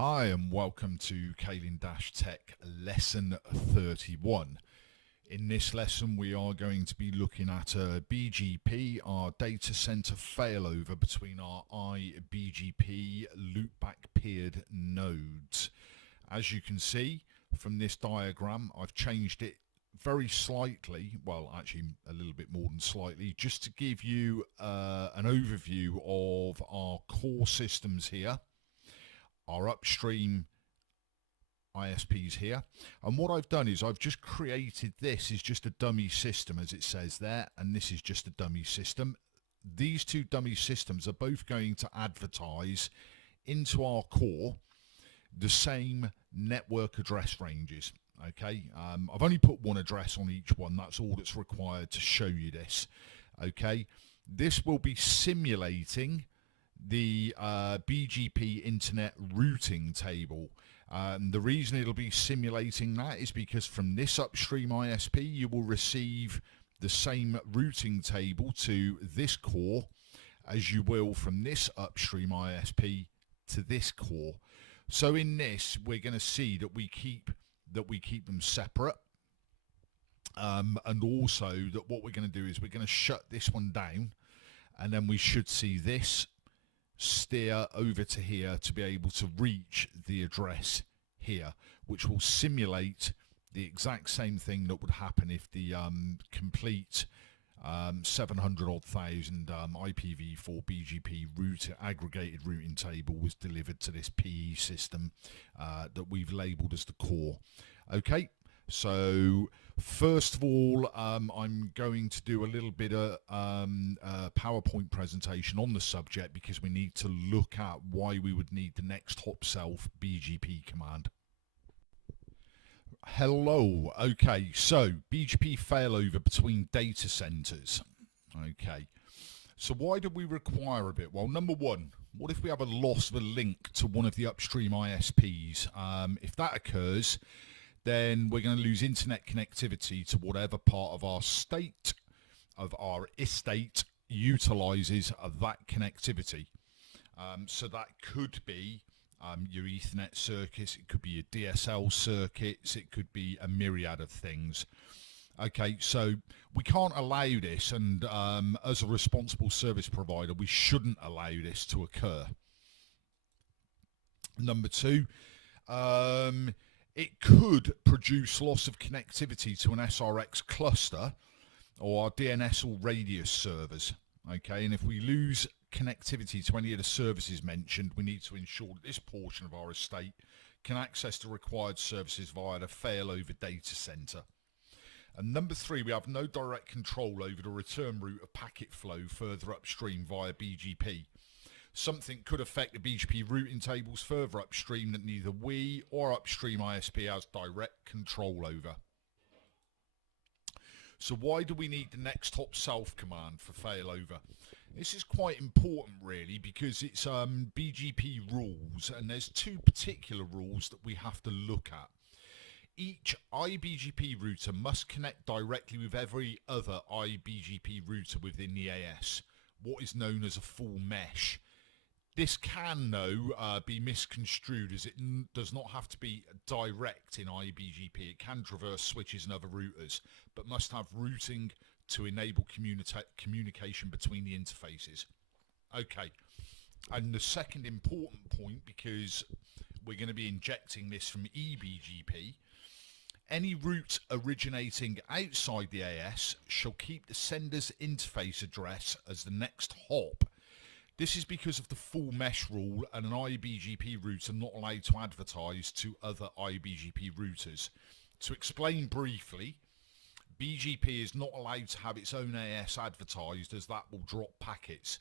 Hi and welcome to Kaelin-Tech Lesson 31. In this lesson we are going to be looking at BGP, our data center failover between our IBGP loopback peered nodes. As you can see from this diagram, I've changed it very slightly, well actually a little bit more than slightly, just to give you an overview of our core systems here, our upstream ISPs here, and what I've done is I've just created this is just a dummy system as it says there, and this is just a dummy system. These two dummy systems are both going to advertise into our core the same network address ranges. Okay, I've only put one address on each one, that's all that's required to show you this. Okay, this will be simulating the BGP Internet routing table. The reason it'll be simulating that is because from this upstream ISP you will receive the same routing table to this core as you will from this upstream ISP to this core. So in this we're going to see that we keep them separate, and also that what we're going to do is we're going to shut this one down, and then we should see this steer over to here to be able to reach the address here, which will simulate the exact same thing that would happen if the complete 700 odd thousand IPv4 BGP aggregated routing table was delivered to this PE system that we've labeled as the core. Okay, so first of all, I'm going to do a little bit of PowerPoint presentation on the subject because we need to look at why we would need the next hop self BGP command. Hello. Okay, so BGP failover between data centers. Okay, so why do we require a bit? Well, number one, what if we have a loss of a link to one of the upstream ISPs? If that occurs, then we're going to lose internet connectivity to whatever part of our state, of our estate, utilizes that connectivity. So that could be your Ethernet circuits, it could be your DSL circuits, it could be a myriad of things. Okay, so we can't allow this, and as a responsible service provider, we shouldn't allow this to occur. Number two, it could produce loss of connectivity to an SRX cluster or our DNS or radius servers. Okay, and if we lose connectivity to any of the services mentioned, we need to ensure that this portion of our estate can access the required services via the failover data center. And number three, we have no direct control over the return route of packet flow further upstream via BGP. Something could affect the BGP routing tables further upstream that neither we or upstream ISP has direct control over. So why do we need the next hop self command for failover? This is quite important really because it's BGP rules, and there's two particular rules that we have to look at. Each IBGP router must connect directly with every other IBGP router within the AS, what is known as a full mesh. This can, though, be misconstrued as it does not have to be direct in IBGP. It can traverse switches and other routers, but must have routing to enable communication between the interfaces. Okay, and the second important point, because we're going to be injecting this from eBGP, any route originating outside the AS shall keep the sender's interface address as the next hop. This is because of the full mesh rule, and an IBGP router not allowed to advertise to other IBGP routers. To explain briefly, BGP is not allowed to have its own AS advertised, as that will drop packets.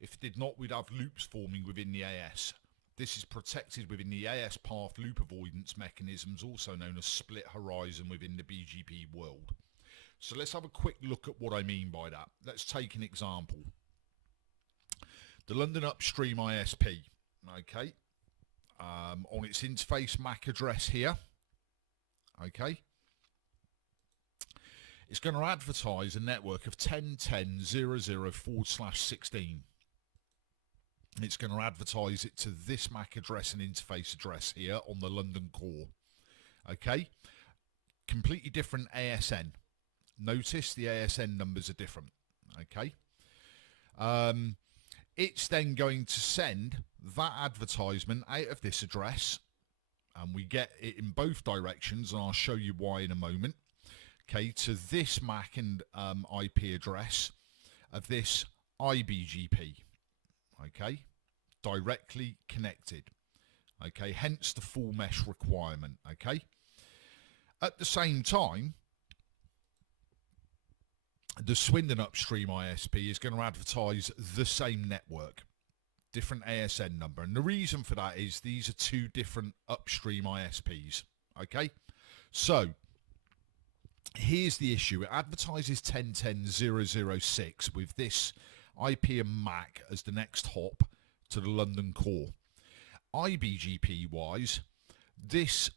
If it did not, we'd have loops forming within the AS. This is protected within the AS path loop avoidance mechanisms, also known as split horizon within the BGP world. So let's have a quick look at what I mean by that. Let's take an example. The London Upstream ISP, okay, on its interface MAC address here, okay, it's going to advertise a network of 10.10.00/16. It's going to advertise it to this MAC address and interface address here on the London core. Okay, completely different ASN. Notice the ASN numbers are different. Okay, it's then going to send that advertisement out of this address, and we get it in both directions, and I'll show you why in a moment. Okay, to this MAC and IP address of this IBGP. Okay, directly connected. Okay, hence the full mesh requirement. Okay, at the same time, the Swindon upstream ISP is going to advertise the same network, different ASN number, and the reason for that is these are two different upstream ISPs. Okay, so here's the issue. It advertises 10.10.006 with this IP and MAC as the next hop to the London core. IBGP wise, this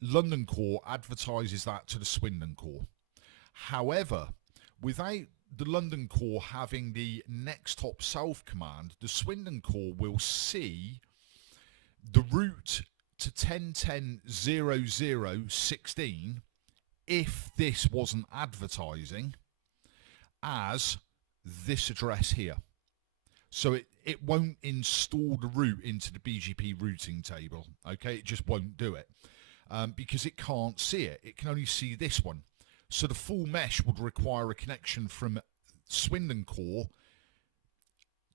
London core advertises that to the Swindon core. However, without the London core having the next hop south command, the Swindon core will see the route to 10.10.0016 if this wasn't advertising as this address here. So it won't install the route into the BGP routing table. Okay, it just won't do it because it can't see it. It can only see this one. So the full mesh would require a connection from Swindon core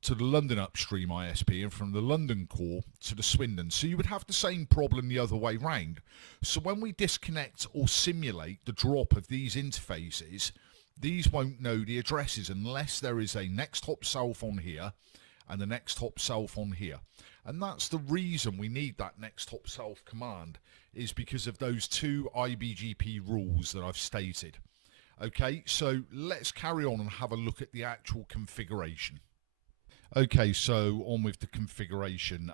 to the London upstream ISP and from the London core to the Swindon. So you would have the same problem the other way round. So when we disconnect or simulate the drop of these interfaces, these won't know the addresses unless there is a next hop south on here and the next hop south on here. And that's the reason we need that next hop south command, is because of those two IBGP rules that I've stated. Okay, so let's carry on and have a look at the actual configuration. Okay, so on with the configuration.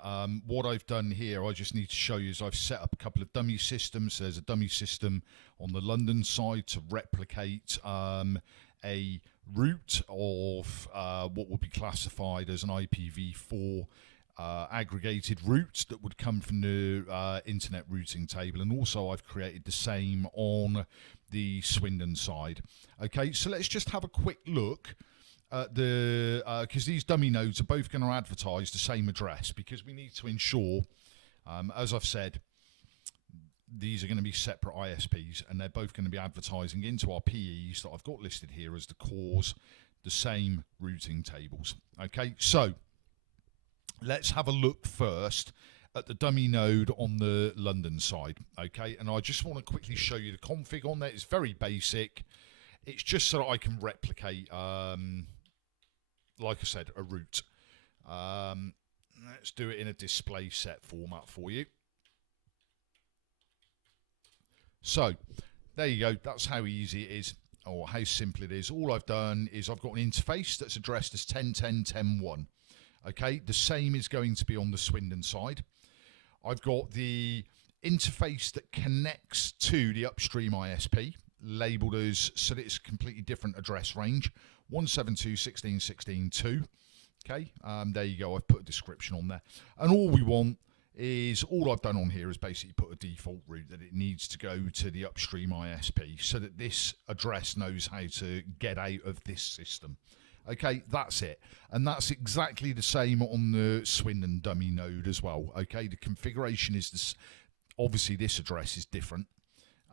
What I've done here, I just need to show you, is I've set up a couple of dummy systems. There's a dummy system on the London side to replicate a route of what would be classified as an IPv4 aggregated route that would come from the internet routing table, and also I've created the same on the Swindon side. Okay, so let's just have a quick look at the because these dummy nodes are both going to advertise the same address, because we need to ensure, as I've said, these are going to be separate ISPs and they're both going to be advertising into our PEs that I've got listed here as the cores, the same routing tables. Okay, so let's have a look first at the dummy node on the London side. Okay, and I just want to quickly show you the config on there. It's very basic. It's just so that I can replicate, like I said, a route. Let's do it in a display set format for you. So there you go. That's how easy it is, or how simple it is. All I've done is I've got an interface that's addressed as 10.10.10.1. Okay, the same is going to be on the Swindon side. I've got the interface that connects to the upstream ISP, labeled as, so that it's a completely different address range, 172.16.16.2. Okay, there you go. I've put a description on there, and all we want is, all I've done on here is basically put a default route that it needs to go to the upstream ISP, so that this address knows how to get out of this system. Okay, that's it. And that's exactly the same on the Swindon dummy node as well. Okay, the configuration is this. Obviously this address is different,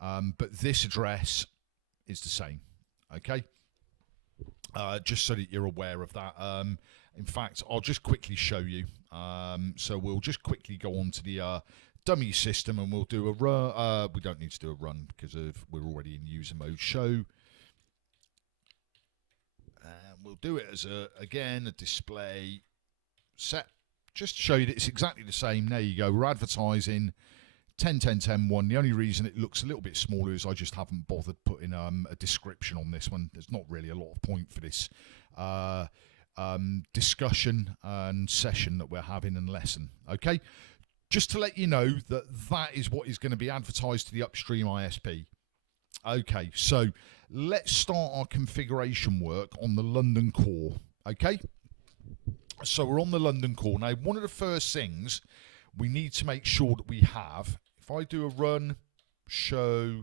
but this address is the same. Okay, just so that you're aware of that. In fact, I'll just quickly show you. So we'll just quickly go on to the dummy system, and we'll do a run. We don't need to do a run because we're already in user mode. Show. We'll do it as again a display set, just to show you that it's exactly the same. There you go. We're advertising 10.10.10.1. The only reason it looks a little bit smaller is I just haven't bothered putting a description on this one. There's not really a lot of point for this discussion and session that we're having and lesson. Okay, just to let you know that that is what is going to be advertised to the upstream ISP. Okay, so let's start our configuration work on the London core. Okay, So we're on the London core. Now, one of the first things we need to make sure that we have, if I do a run show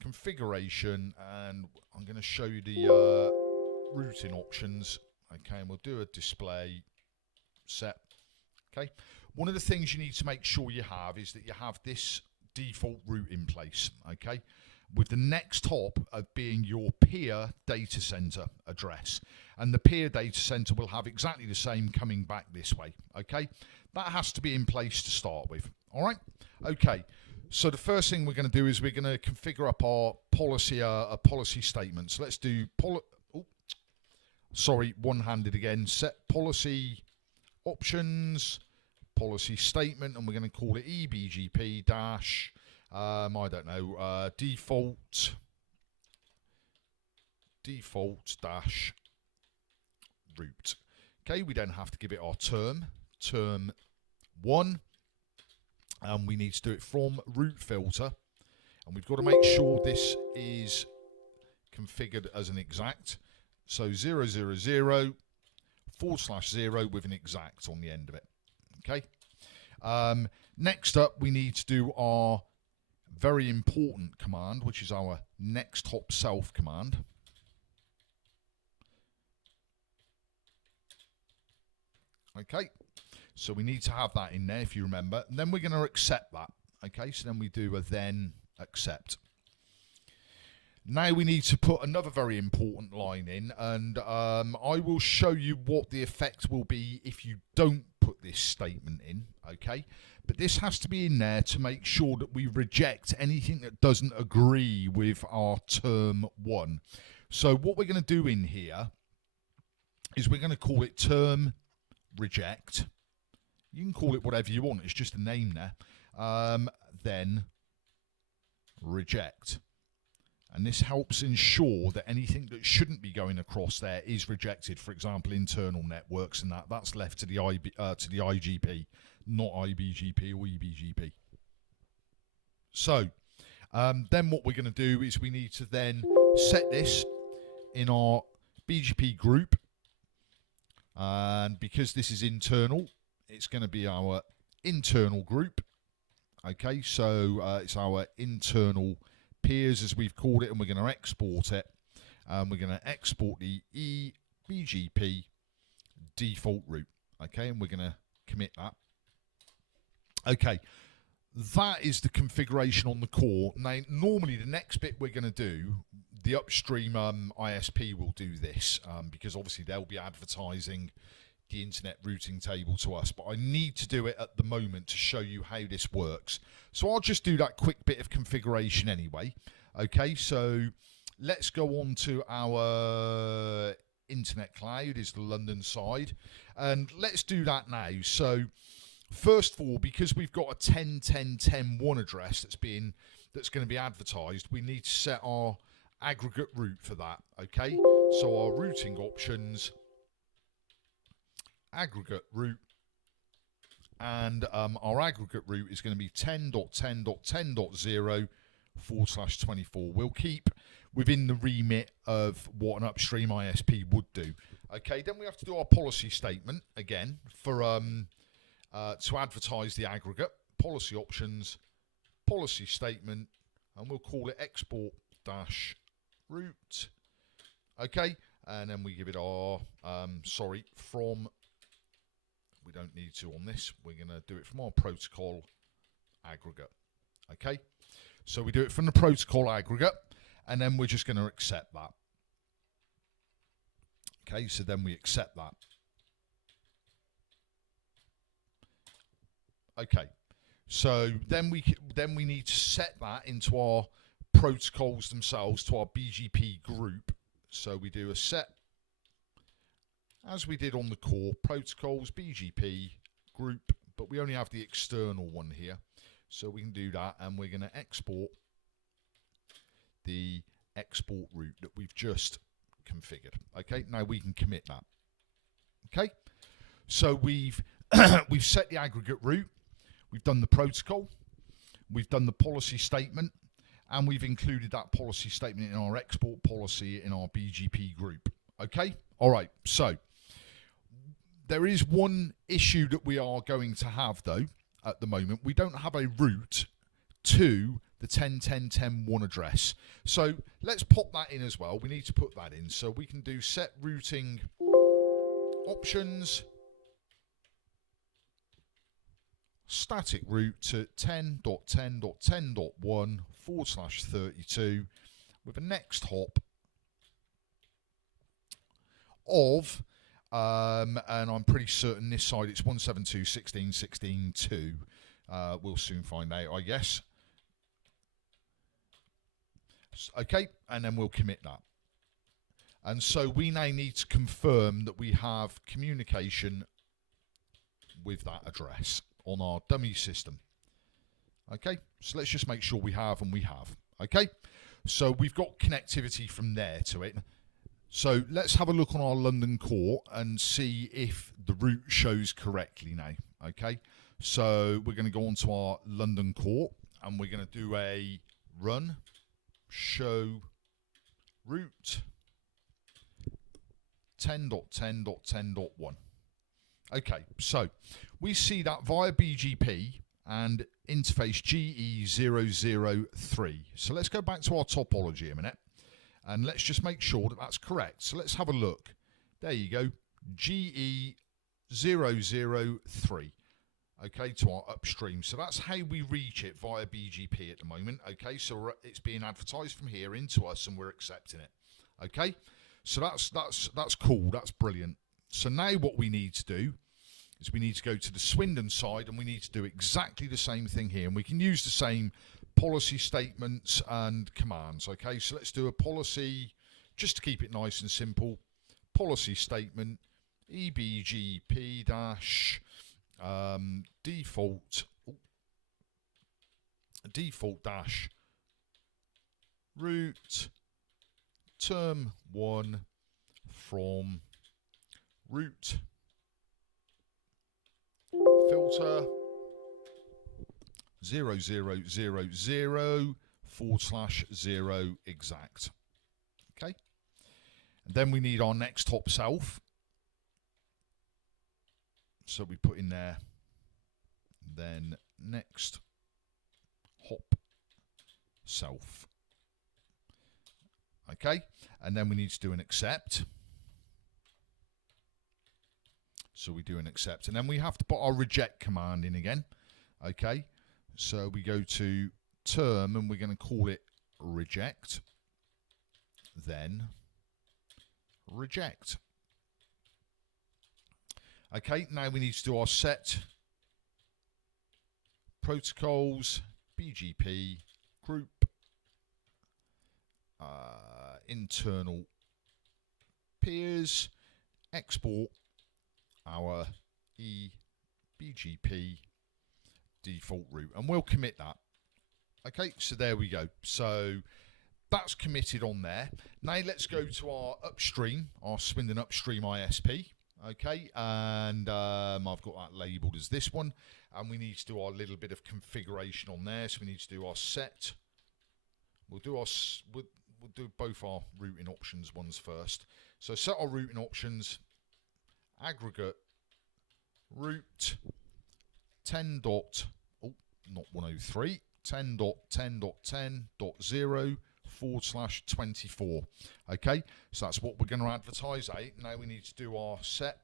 configuration, and I'm going to show you the routing options, okay, and we'll do a display set, okay. One of the things you need to make sure you have is that you have this default route in place, okay, with the next hop of being your peer data center address, and the peer data center will have exactly the same coming back this way, okay. That has to be in place to start with. All right, okay. So the first thing we're going to do is we're going to configure up our policy statement. So let's do one-handed again. Set policy options, policy statement, and we're going to call it eBGP dash. I don't know, default dash route. Okay, we then have to give it our term 1, and we need to do it from route filter, and we've got to make sure this is configured as an exact. So 000/0 with an exact on the end of it. Okay. Next up, we need to do our very important command, which is our next hop self command. Okay, so we need to have that in there if you remember, and then we're going to accept that. Okay, so then we do a then accept. Now we need to put another very important line in, and I will show you what the effect will be if you don't put this statement in, okay? But this has to be in there to make sure that we reject anything that doesn't agree with our term 1. So what we're going to do in here is we're going to call it term reject. You can call it whatever you want, it's just a name there. Then reject. And this helps ensure that anything that shouldn't be going across there is rejected. For example, internal networks and that's left to the IGP, not IBGP or EBGP. So then what we're going to do is we need to then set this in our BGP group, and because this is internal, it's going to be our internal group. Okay, so it's our internal peers, as we've called it, and we're going to export it. We're going to export the eBGP default route. Okay, and we're going to commit that. Okay, that is the configuration on the core. Now, normally the next bit we're going to do, the upstream ISP will do this, because obviously they'll be advertising the internet routing table to us, but I need to do it at the moment to show you how this works. So I'll just do that quick bit of configuration anyway. Okay, so let's go on to our internet cloud, is the London side, and let's do that now. So first of all, because we've got a 10.10.10.1 address that's going to be advertised, we need to set our aggregate route for that. Okay, so our routing options, aggregate route, and our aggregate route is going to be 10.10.10.0/24. We'll keep within the remit of what an upstream ISP would do. Okay, then we have to do our policy statement again for to advertise the aggregate. Policy options, policy statement, and we'll call it export dash route. Okay, and then we give it our from. We don't need to on this. We're going to do it from our protocol aggregate. Okay, so we do it from the protocol aggregate, and then we're just going to accept that. Okay, so then we accept that. Okay, so then we need to set that into our protocols themselves, to our BGP group. So we do a set, as we did on the core, protocols, BGP group, but we only have the external one here. So we can do that, and we're going to export the export route that we've just configured. Okay, now we can commit that. Okay, so we've we've set the aggregate route, we've done the protocol, we've done the policy statement, and we've included that policy statement in our export policy in our BGP group. Okay, All right, so there is one issue that we are going to have, though, at the moment. We don't have a route to the 10.10.10.1 address. So let's pop that in as well. We need to put that in. So we can do set routing options, static route to 10.10.10.1/32 with a next hop of, and I'm pretty certain this side it's 172.16.16.2. We'll soon find out, I guess. Okay, and then we'll commit that. And so we now need to confirm that we have communication with that address on our dummy system. Okay, so let's just make sure we have, and we have. Okay, so we've got connectivity from there to it. So let's have a look on our London core and see if the route shows correctly now. Okay, so we're going to go onto our London core and we're going to do a run show route 10.10.10.1. Okay, so we see that via BGP and interface GE003. So let's go back to our topology a minute and let's just make sure that that's correct. So let's have a look. There you go, GE003. Okay, to our upstream. So that's how we reach it via BGP at the moment. Okay, so it's being advertised from here into us and we're accepting it. Okay, so that's cool, that's brilliant. So now what we need to do is we need to go to the Swindon side and we need to do exactly the same thing here, and we can use the same policy statements and commands. Okay, so let's do a policy, just to keep it nice and simple, policy statement EBGP dash default dash route term 1 from route filter 0000/0 exact. Okay, and then we need our next hop self. So we put in there, then next hop self. Okay, and then we need to do an accept. So we do an accept, and then we have to put our reject command in again. Okay, so we go to term and we're going to call it reject, then reject. Okay, now we need to do our set protocols, BGP, group, internal peers, export our eBGP default route, and we'll commit that. Okay, so there we go. So that's committed on there. Now let's go to our upstream, our Swindon upstream ISP. Okay, and I've got that labeled as this one, and we need to do our little bit of configuration on there. So we need to do our set. We'll do both our routing options ones first. So set our routing options, aggregate route 10.10.10.0/24. Okay, so that's what we're going to advertise out. Now we need to do our set.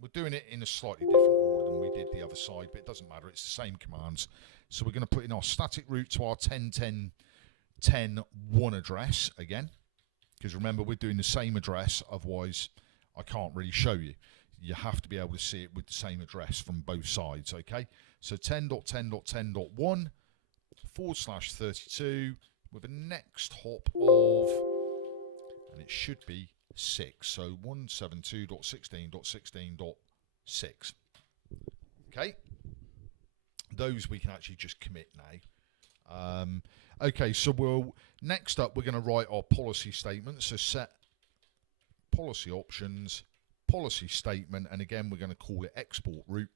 We're doing it in a slightly different order than we did the other side, but it doesn't matter, it's the same commands. So we're going to put in our static route to our 10.10.10.1 address again, because remember we're doing the same address, otherwise I can't really show you. You have to be able to see it with the same address from both sides. Okay, so 10.10.10.1/32 with a next hop of, and it should be 6, so 172.16.16.6. okay, those we can actually just commit now. Okay, so next up we're going to write our policy statement. So set policy options, policy statement, and again we're going to call it export route.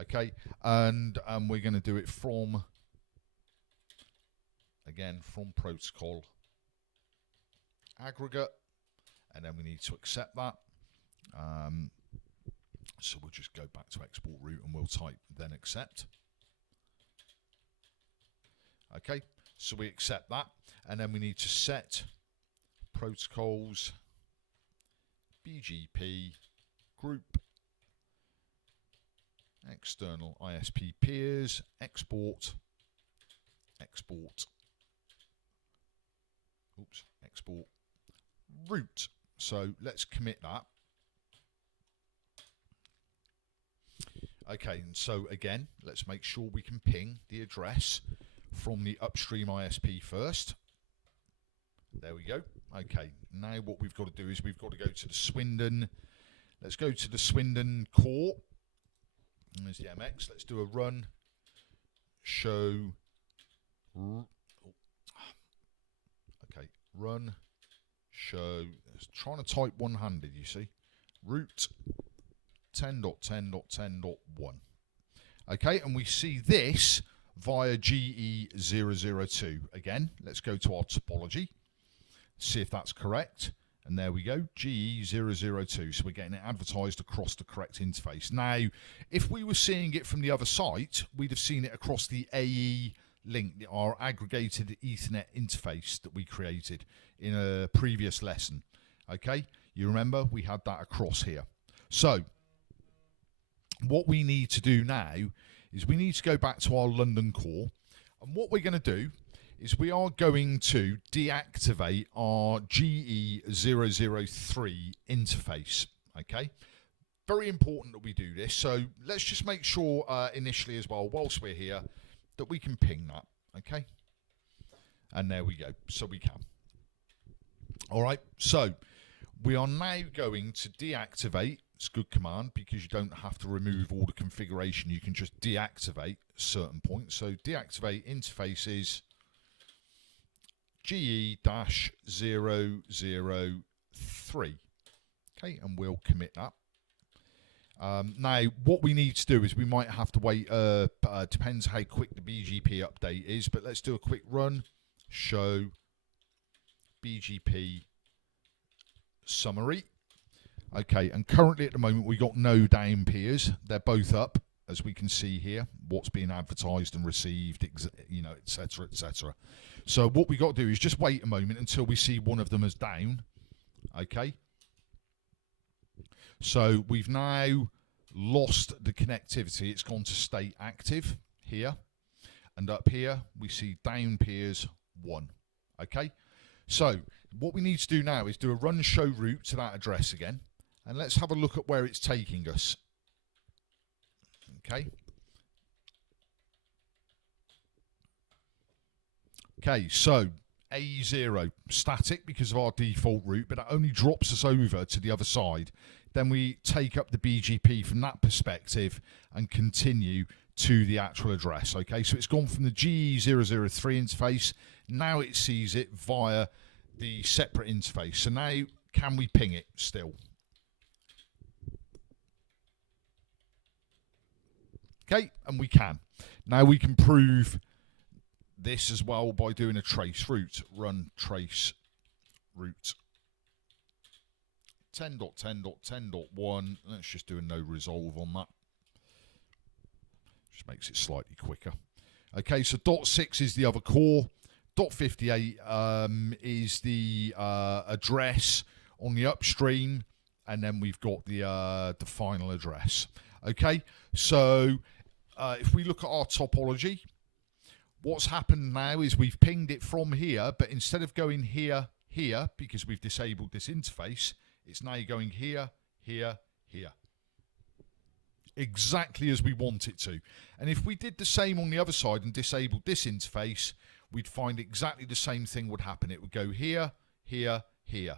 Okay, and we're going to do it from, again, from protocol aggregate, and then we need to accept that. So we'll just go back to export route and we'll type then accept. Okay, so we accept that, and then we need to set protocols BGP group external ISP peers export route. So let's commit that. Okay, and so again, let's make sure we can ping the address from the upstream ISP first. There we go. Okay, now what we've got to do is we've got to go to the Swindon. Let's go to the Swindon core. And there's the MX. Let's do a run show. Okay, run show. Trying to type one-handed, you see. Route 10.10.10.1. Okay, and we see this via GE002. Again, let's go to our topology, see if that's correct. And there we go, GE002. So we're getting it advertised across the correct interface. Now, if we were seeing it from the other site, we'd have seen it across the AE link, our aggregated Ethernet interface that we created in a previous lesson. Okay, you remember we had that across here. So what we need to do now is we need to go back to our London core, and what we're going to do is we are going to deactivate our GE003 interface. Okay, very important that we do this. So let's just make sure initially as well, whilst we're here, that we can ping that. Okay, and there we go. So we can. All right, so we are now going to deactivate. It's a good command because you don't have to remove all the configuration. You can just deactivate certain points. So deactivate interfaces GE-003. Okay, and we'll commit that. Now, what we need to do is we might have to wait. Depends how quick the BGP update is, but let's do a quick run. Show BGP summary. Okay, and currently at the moment we got no down peers. They're both up, as we can see here. What's being advertised and received, you know, etc., etc. So what we got to do is just wait a moment until we see one of them as down. Okay. So we've now lost the connectivity. It's gone to state active here, and up here we see down peers 1. Okay. So what we need to do now is do a run show route to that address again. And let's have a look at where it's taking us. Okay. Okay, so A0, static because of our default route, but it only drops us over to the other side. Then we take up the BGP from that perspective and continue to the actual address. Okay, so it's gone from the GE003 interface. Now it sees it via the separate interface. So now can we ping it still? Okay, and we can. Now we can prove this as well by doing a trace route. Run trace route 10.10.10.1. Let's just do a no resolve on that. Just makes it slightly quicker. Okay, so .6 is the other core. .58 is the address on the upstream, and then we've got the final address. Okay, so if we look at our topology, what's happened now is we've pinged it from here, but instead of going here, because we've disabled this interface, it's now going here, here, here. Exactly as we want it to. And if we did the same on the other side and disabled this interface, we'd find exactly the same thing would happen. It would go here, here, here.